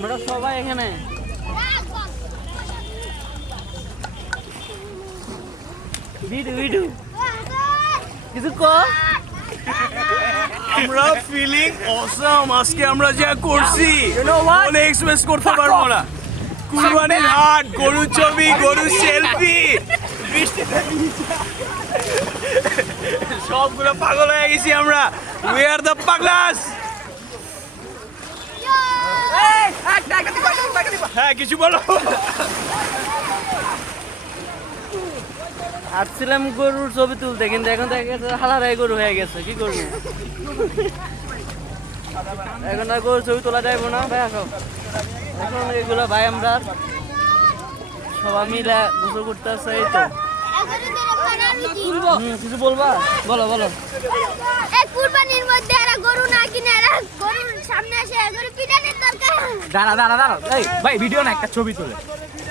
আমরা সবাই এখানে কিছু কর। আমরা ফিলিং অসাম। আজকে আমরা যা করছি বলে এক্সপ্রেস করতে পারবো না। কুরবানির হাট, গরু ছবি, গরু সেলফি, সবগুলো পাগল হয়ে গেছি আমরা। উই আর দ্য পাগলাস। হ্যাঁ কিছু বলো। আসছিলাম গরুর ছবি তুলতে, কিন্তু এখন হালারাই গরু হয়ে গেছে, কি করবো? এখন আর গরুর ছবি তোলা যাইব না ভাই। আসো এখন এগুলো ভাই আমরা সবাই মিলে গোসল করতে আসছে। এই তো কিছু বলবা? বলো বলো। কুরবানির মধ্যে এরা গরু না কিনে এরা গরুর সামনে এসে গরু পিটানোর দরকার। দাঁড়া দাঁড়া দাঁড়া, এই ভাই ভিডিও না, একটা ছবি তোলে।